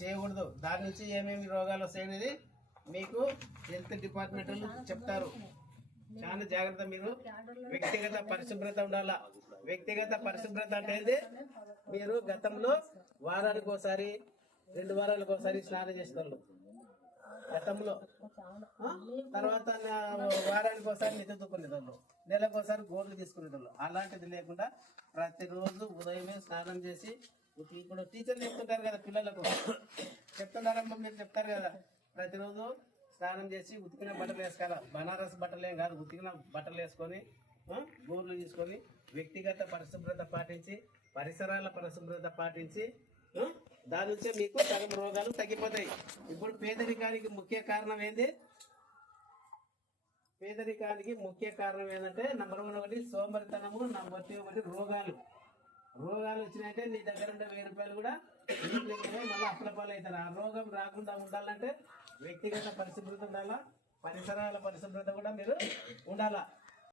చేయకూడదు. దాని నుంచి ఏమేమి రోగాలు వస్తాయనేది మీకు హెల్త్ డిపార్ట్మెంట్ చెప్తారు. చాలా జాగ్రత్త. మీరు వ్యక్తిగత పరిశుభ్రత ఉండాలా. వ్యక్తిగత పరిశుభ్రత అంటే మీరు గతంలో వారానికి ఒకసారి 2 వారాలకు ఒకసారి స్నానం చేసేవాళ్ళు గతంలో. తర్వాత వారానికి ఒకసారి నెత్తుకునేవాళ్ళు, నెలకు ఒకసారి గోర్లు తీసుకునేవాళ్ళు. అలాంటిది లేకుండా ప్రతిరోజు ఉదయమే స్నానం చేసి, ఇప్పుడు టీచర్లు చెప్తుంటారు కదా పిల్లలకు, చెప్తున్నారమ్మా మీరు చెప్తారు కదా, ప్రతిరోజు స్నానం చేసి ఉతికిన బట్టలు వేసుకోవాలి. బనారస్ బట్టలు ఏం కాదు, ఉతికిన బట్టలు వేసుకొని గోర్లు తీసుకొని వ్యక్తిగత పరిశుభ్రత పాటించి, పరిసరాల పరిశుభ్రత పాటించి దాని నుంచే మీకు సగం రోగాలు తగ్గిపోతాయి. ఇప్పుడు పేదరికానికి ముఖ్య కారణం ఏంది? పేదరికానికి ముఖ్య కారణం ఏంటంటే నంబర్ 1 ఒకటి సోమరితనము, నంబర్ 2 ఒకటి రోగాలు. రోగాలు వచ్చినాయంటే నీ దగ్గర ఉండే 1000 రూపాయలు కూడా మళ్ళీ అప్పుల పాలు అవుతారు. ఆ రోగం రాకుండా ఉండాలంటే వ్యక్తిగత పరిశుభ్రత ఉండాలా, పరిసరాల పరిశుభ్రత కూడా మీరు ఉండాలా.